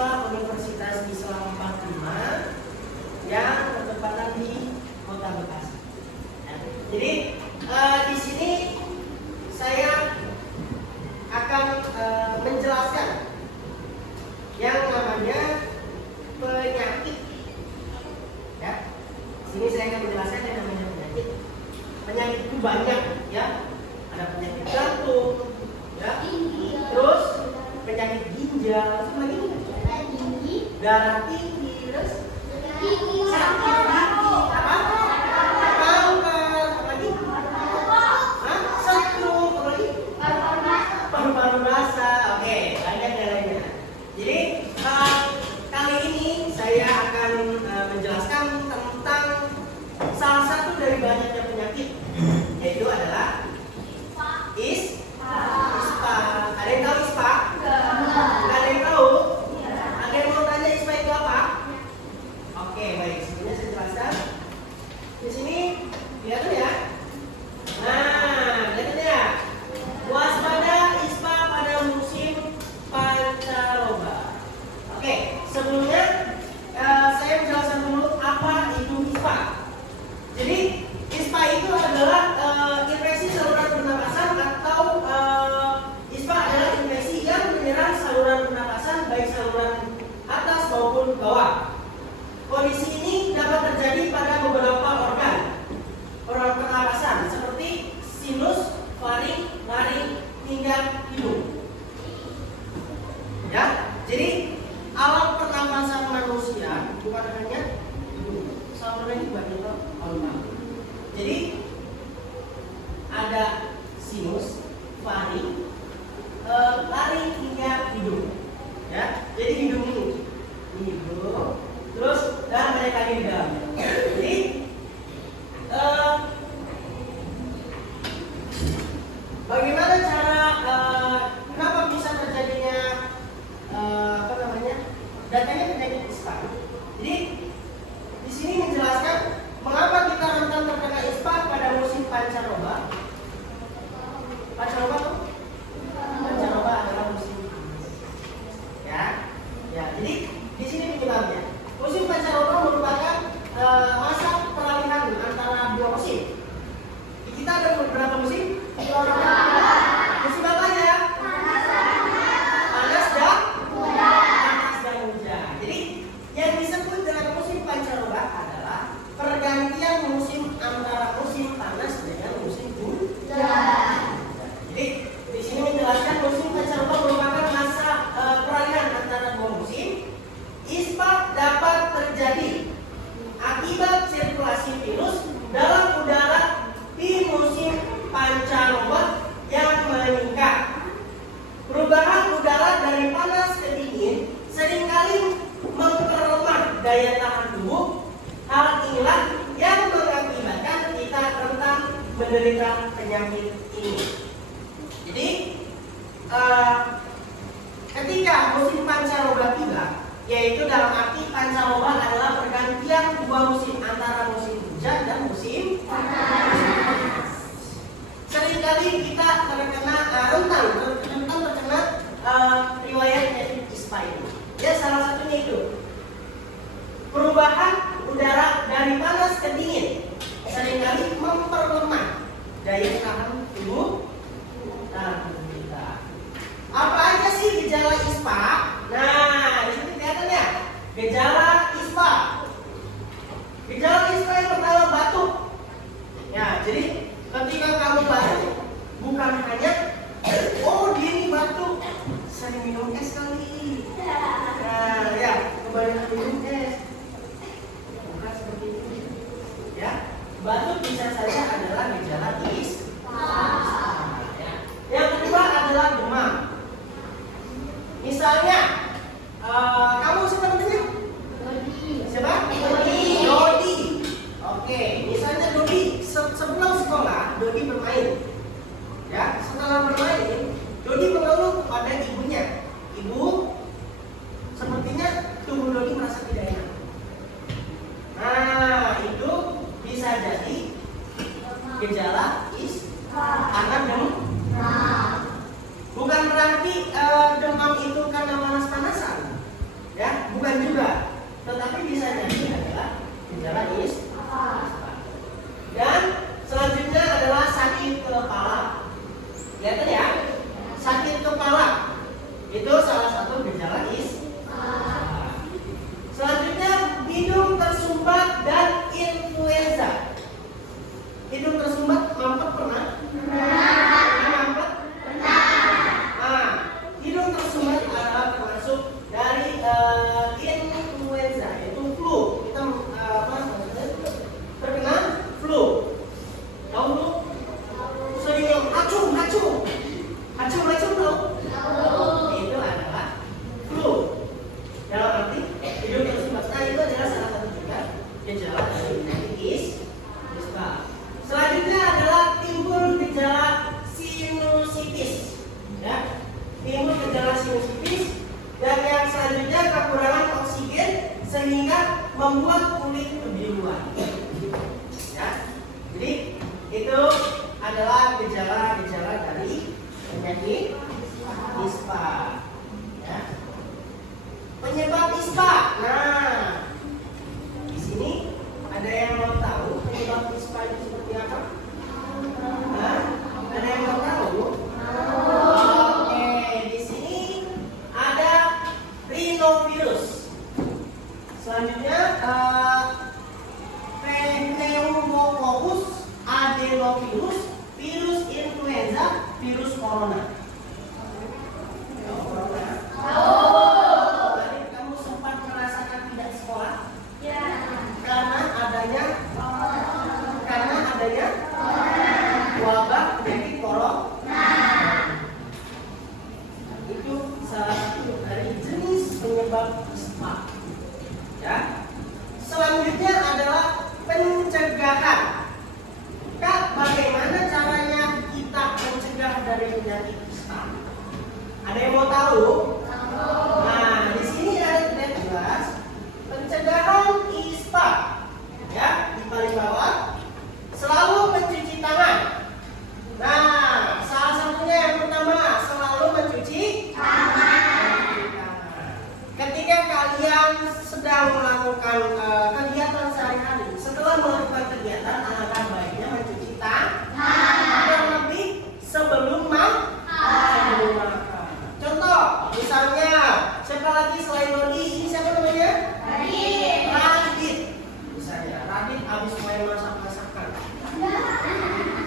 mahasiswa Universitas Islam 45 yang bertempatan di Kota Bekasi. Jadi di sini saya akan menjelaskan yang namanya penyakit. Ya, sini saya akan menjelaskan yang namanya penyakit. Penyakit itu banyak, ya. Ada penyakit jantung, ya. Terus penyakit ginjal, sama lagi darah tinggi, terus sakit hati, apa? Kanker, apa lagi? Stroke, apa lagi? Paru-paru basah. Oke, banyak yang lainnya. Jadi kali ini saya akan menjelaskan tentang salah satu dari banyaknya penyakit, yaitu adalah ISPA. Ada yang tahu ISPA? Ada yang tahu? Ada yang mau tanya ISPA itu apa? Oke, baik. Sebelumnya saya jelaskan. Di sini lihat ya. Nah, lihat ya. Waspada ISPA pada musim pancaroba. Oke, sebelumnya saya menjelaskan dulu apa itu ISPA. Jadi ISPA itu adalah infeksi saluran pernapasan atau ISPA adalah infeksi yang menyerang saluran pernapasan baik saluran atas maupun bawah. Kondisi ini dapat terjadi pada beberapa organ pernapasan seperti sinus, faring, laring, hingga hidung. Ya, jadi alat pernapasan manusia bukan hanya saluran ini banyak organ. Jadi ada sinus, faring, laring hingga hidung. Ya, jadi hidung ini hidung, terus dan banyak lagi di dalam. Jadi bagaimana cara kenapa bisa terjadinya datangnya penyakit ISPA? Jadi di sini menjelaskan mengapa kita rentan terkena ISPA pada musim pancaroba. Pancaroba tuh? Pancaroba adalah musim ya. Jadi di sini penyebabnya. Musim pancaroba merupakan masa peralihan antara dua musim. Kita ada beberapa musim. Musim apa aja? Panas dan hujan. Jadi yang disebut dengan musim pancaroba adalah pergantian musim antara musim panas dengan musim hujan. Jadi di sini menjelaskan musim pancaroba merupakan masa peralihan antara dua musim. ISPA dapat terjadi akibat sirkulasi virus dalam udara di musim pancaroba yang meningkat. Perubahan udara dari panas ke dingin seringkali memperlemah daya tahan tubuh. Hal inilah yang mengakibatkan kita rentan menderita penyakit ini. Jadi ketika musim pancaroba tiba, yaitu dalam arti pancaroba adalah pergantian dua musim antara musim hujan dan musim panas. Seringkali kita terkena rentan terkena riwayat penyakit ISPA ini. Ya, salah satunya itu perubahan udara dari panas ke dingin seringkali memperlemah daya tahan tubuh kita. Apa aja sih gejala ISPA? Nah, di sini kelihatan ya. Gejala ISPA. Gejala ISPA yang pertama batuk. Ya, jadi ketika kamu batuk, bukan hanya oh dia ini batuk, sering minum es kali. Nah, ya, kebanyakan minum es. Bukan seperti itu. Ya, batuk bisa saja adalah gejala ISPA. Ya. Yang kedua adalah demam. Misalnya bukan juga, tetapi bisa jadi adalah gejala ispa. Dan selanjutnya adalah sakit kepala. Lihat ya, sakit kepala itu salah satu gejala ispa. Selanjutnya hidung tersumbat dan influenza. Hidung tersumbat, mampet pernah? Mampet? Hidung tersumbat adalah termasuk dari influenza, yaitu flu. Kita terkena flu. Tahu flu? Sering hacung tahu? Itu adalah flu. Dalam arti hidung tersumbat. Nah, itu adalah salah satu juga gejala dari penyakit ispa. Selanjutnya adalah timbul gejala sinusitis. Ya, timbul gejala sinusitis. Dan yang selanjutnya kekurangan oksigen sehingga membuat kulit kebiruan. Ya, jadi itu adalah gejala-gejala dari penyakit ispa. Ya. Penyebab ispa. Nah, di sini ada yang mau tahu penyebab ispa itu seperti apa? Ada yang mau tahu? Oke, di sini ada rhinovirus. Selanjutnya pneumococcus adenovirus, virus influenza, virus corona. Kamu sempat merasakan tidak sekolah? Ya. Karena adanya wabah penyakit corona. Itu salah satu dari jenis penyebab ispa. Ya. Selanjutnya adalah pencegahan. Kak, bagaimana caranya kita mencegah dari penyakit ispa? Ada yang mau tahu? Nah, di sini ada terlihat jelas pencegahan ispa. Ya, di paling bawah selalu mencuci tangan. Nah, salah satunya yang pertama selalu mencuci tangan. Ketika kalian sedang melakukan kegiatan sehari-hari, setelah melakukan kegiatan, alangkah baiknya mencuci tangan. Yang lebih sebelum makan. Contoh, misalnya siapa lagi selain Dodi? Ini siapa namanya? Radit. Misalnya Radit habis main masak-masakan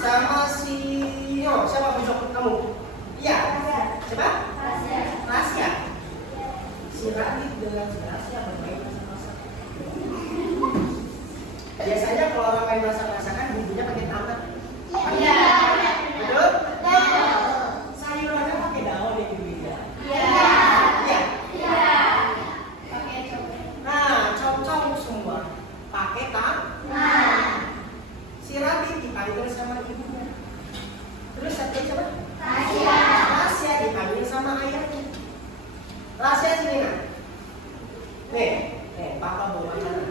sama si siapa besok kamu? Iya. Siapa? Rahasia. Si Radit dengan si Rahasia bermain masak-masakan. Biasanya kalau orang main masak-masakan bumbunya pakai tangan. Iya. Betul? Sayurannya pakai daun ya Bibi. Iya. Nah, cocok semua pakai tangan. Si Radit dipanggil sama ibunya. Terus satu siapa? Rahasia dipanggil sama ayahnya. Rahasia sini kan? Nih, papa bawa makanan.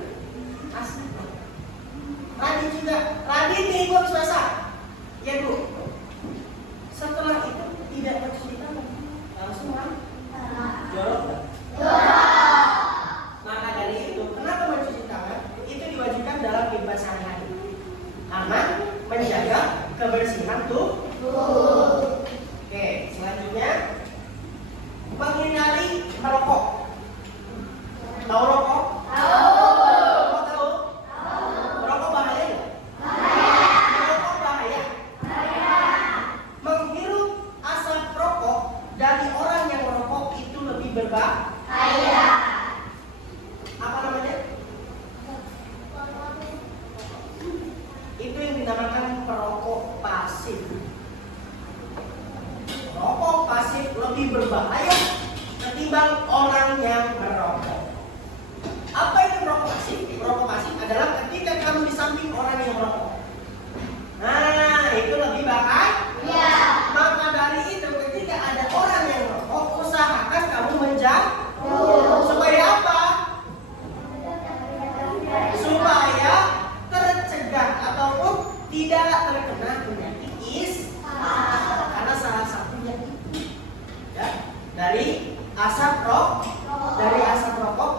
Asli. Radit juga. Radit nih, gua habis masak. Ya Bu. Setelah itu tidak mencuci tangan, langsung jorok nggak? Maka dari itu, kenapa mencuci tangan? Itu diwajibkan dalam kehidupan sehari-hari. Karena menjaga kebersihan tubuh. Oke, selanjutnya menghindari merokok. Tahu rokok? Tahu? Merokok bahaya nggak? Merokok bahaya. Menghirup asap rokok dari orang yang merokok itu lebih berbahaya. Apa namanya? Itu yang dinamakan perokok pasif. Perokok pasif lebih berbahaya ketimbang orang yang merokok. Apa itu perokok pasif? Perokok pasif adalah ketika kamu di samping orang yang merokok. Nah, itu lebih bahaya. Maka dari itu ketika ada orang yang merokok, usahakan kamu menjauh. Supaya apa? Supaya tercegah ataupun tidak terkena penyakit ispa. Karena salah satunya itu ya, dari asap rokok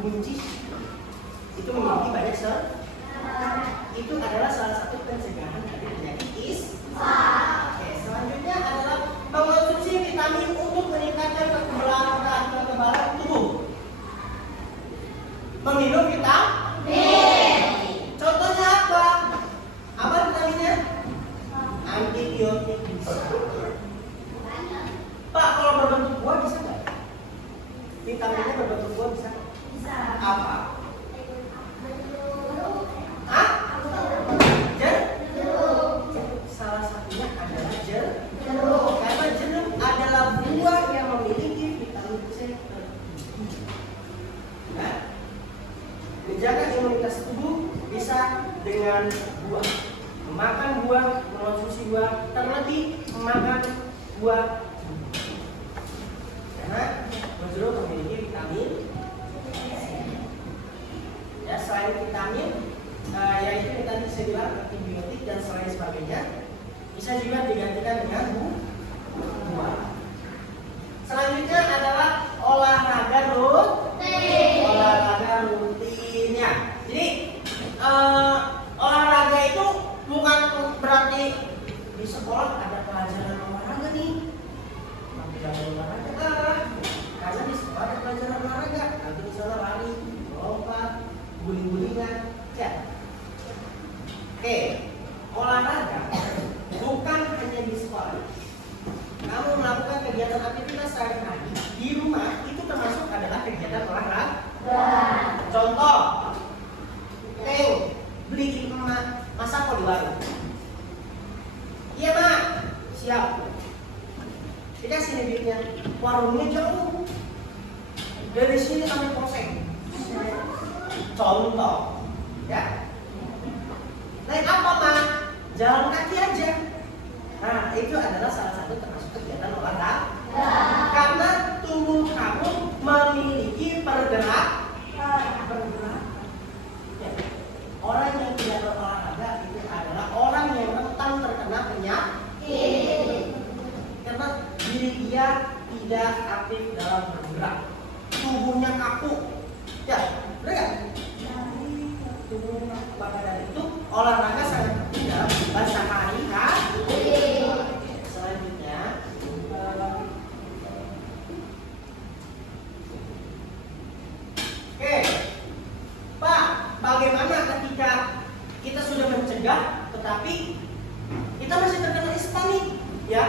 buncis itu memiliki banyak serat. Itu adalah salah satu pencegahan dari penyakit ispa. Oke, selanjutnya adalah mengonsumsi vitamin untuk meningkatkan kekebalan tubuh. Meminum vitamin. Contohnya apa? Apa vitaminnya? Antibiotik bisa. Pak, kalau berbentuk buah bisa nggak? Vitaminnya berbentuk buah bisa? Bisa. Apa? Hah? Jeruk. Salah satunya adalah jeruk. Karena jeruk adalah buah yang memiliki vitamin C. Nah, menjaga imunitas tubuh bisa dengan buah. Makan buah, mengonsumsi buah, terlebih memakan buah. Karena jeruk memiliki vitamin C. Ya, selain vitamin, yaitu yang tadi saya bilang antibiotik dan selain sebagainya, bisa juga digantikan dengan buah. Selanjutnya adalah olahraga rutin. Olahraga rutin ya. Jadi olahraga itu bukan berarti di sekolah ada pelajaran olahraga nih. Tidak ada olahraga karena di sekolah ada pelajaran olahraga. Nanti misalnya lari, lompat, guling-gulingan, ya. Oke, olahraga bukan hanya di sekolah. Kamu melakukan kegiatan aktivitas sehari-hari di rumah itu termasuk adalah kegiatan olahraga. Contoh, beliin emak masak kok di warung. Iya mak, siap. Dikasih nih duitnya. Warungnya jauh. Dari sini sampai Polsek. Contoh, ya. Naik apa mak? Jalan kaki aja. Nah, itu adalah salah satu termasuk kegiatan olahraga. Karena tubuh kamu memiliki pergerakan. Ya. Orang yang tidak berolahraga itu adalah orang yang rentan terkena penyakit. Karena diri dia tidak aktif dalam bergerak. Tubuhnya kaku. Ya, benar nggak? Tubuhnya kaku. Maka dari itu olahraga sangat penting dalam sehari-hari. Selanjutnya, oke, Pak, bagaimana ketika kita sudah mencegah, tetapi kita masih terkena ispa nih, ya?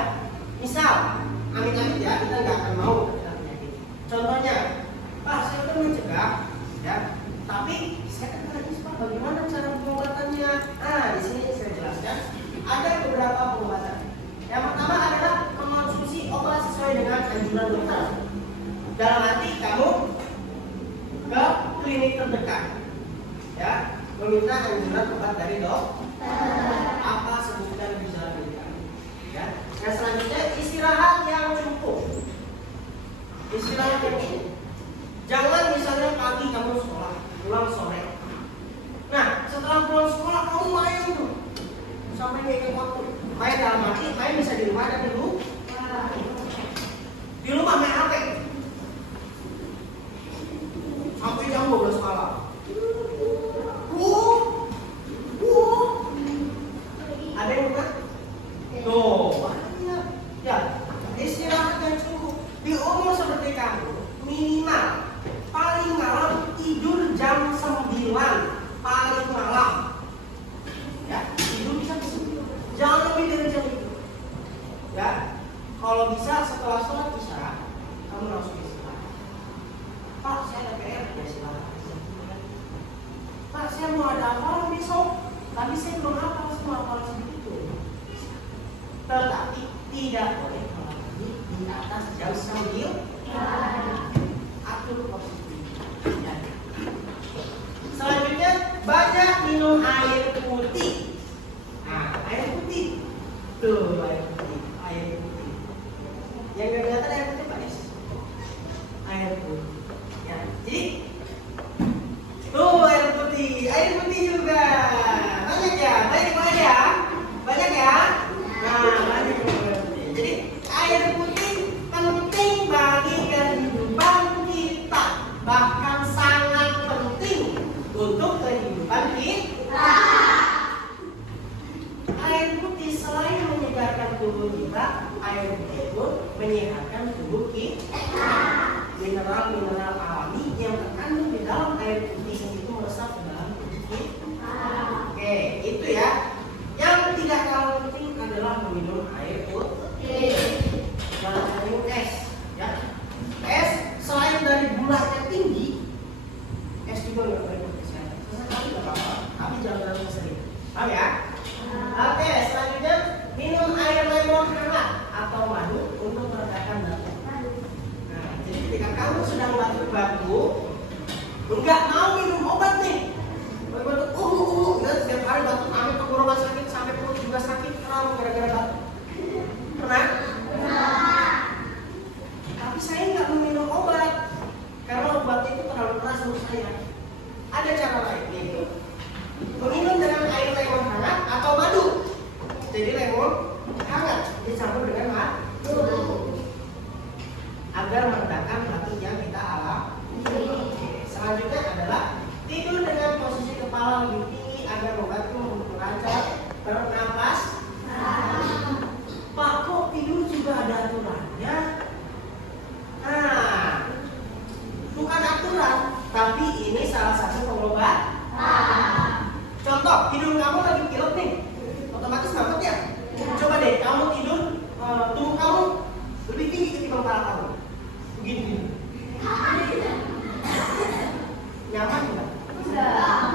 Misal, amit-amit ya, kita nggak akan mau terkena penyakit. Contohnya, Pak, saya udah mencegah, ya, tapi saya terkena ispa. Bagaimana cara pengobatannya? Nah, di sini saya jelaskan. Ada beberapa pengobatan. Yang pertama adalah mengonsumsi obat sesuai dengan anjuran dokter. Dalam arti kamu ke klinik terdekat, ya, meminta anjuran obat dari dokter. Apa sebutkan gejala kita, ya. Yang selanjutnya istirahat yang cukup. Istirahat yang cukup. Jangan misalnya pagi kamu sekolah, pulang sore. Nah, setelah pulang sekolah kamu main tuh sampai nggak waktu. Main dalam arti main bisa di rumah dan di rumah main HP sampai jam 12 malam. Ada yang bukan? Tuh, banyak. Ya, istirahat yang cukup. Di umur seperti kamu, minimal paling malam tidur jam 9. Paling malam, ya, tidur jam 9. Jangan lebih dari jam itu. Ya, kalau bisa setelah sholat isya, kamu langsung istirahat. Pak, saya ada PR, ya silahkan. Pak, saya mau ada hafalan besok, tapi saya belum hafal semua hafalan segitu. Tetapi tidak boleh melakukan di atas jam 9. Atur positif. Ya. Selanjutnya, banyak minum air putih. Nah, air putih. Tuh, air putih. Air putih. Yang gak kelihatan air putih, Pak Yes? Air putih. Ya, jadi tuh air putih. Air putih juga. Banyak ya? Banyak ya? Banyak ya? Nah, banyak air putih. Jadi, air putih penting bagi kehidupan kita. Bahkan sangat selain menyegarkan tubuh kita, air putih pun menyehatkan tubuh kita. Mineral-mineral alami yang terkandung di dalam air putih itu meresap ke dalam tubuh kita. Oke, itu ya. Yang tidak kalah penting adalah meminum air putih. Jangan minum es, ya. Es selain dari gulanya tinggi, es juga nggak baik untuk kesehatan. Sesekali nggak apa-apa, tapi jangan terlalu sering. Paham ya? Oke, selanjutnya minum air lemon hangat atau madu untuk meredakan batuk. Nah, jadi ketika kamu sedang batuk-batuk, nggak mau minum obat nih. Batuk, ya setiap hari batuk, sampai tenggorokan sakit, sampai perut juga sakit, kenapa gara-gara batuk? Pernah? Tapi saya nggak mau minum obat karena obat itu terlalu keras untuk saya. Ada cara lain, yaitu meminum dengan air lemon hangat atau madu. Jadi lemon hangat dicampur dengan madu agar meredakan batuk yang kita alami. Selanjutnya adalah tidur dengan posisi kepala lebih tinggi agar membantu melancar bernapas. Pak, kok tidur juga ada aturannya? Nah, bukan aturan, tapi ini salah satu pengobatan. Contoh, hidung kamu lagi pilek nih, otomatis ngambek ya? Coba deh, kamu tidur, tubuh kamu lebih tinggi ketimbang kepala kamu. Begini. Nyaman nggak?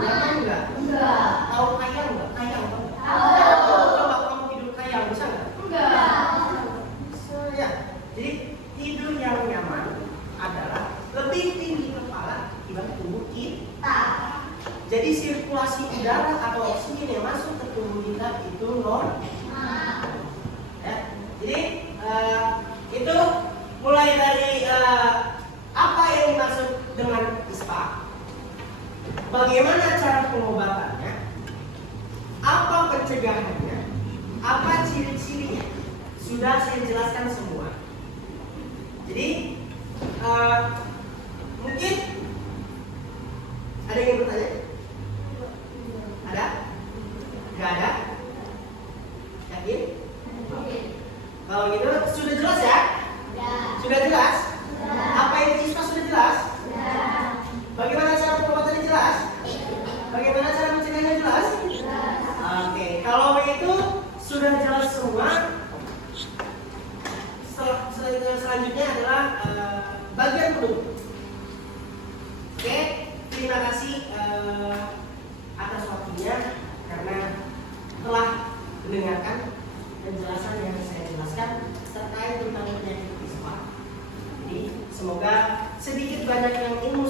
Nyaman nggak? Tahu kayang nggak? Kayang apa? Coba kamu tidur kayang, bisa nggak? Bisa ya. Jadi tidur yang nyaman adalah lebih tinggi kepala dibanding tubuh kita. Jadi sirkulasi udara atau oksigen yang masuk ke tubuh kita itu normal. Ya. Jadi itu mulai dari apa yang dimaksud dengan ISPA, bagaimana cara pengobatannya, apa pencegahannya, apa ciri-cirinya, sudah saya jelaskan semua. Jadi mungkin ada yang bertanya? Ada? Gak ada? Yakin? Kalau gitu sudah jelas ya? Sudah jelas? Apa itu ISPA sudah jelas? Bagaimana cara pengobatannya jelas? Bagaimana cara mencegahnya jelas? Oke, kalau begitu sudah jelas semua. Selanjutnya adalah bagian penutup. Oke, terima kasih atas waktunya karena telah mendengarkan penjelasan yang saya jelaskan terkait tentang penyakit ISPA. Jadi semoga sedikit banyak yang ingin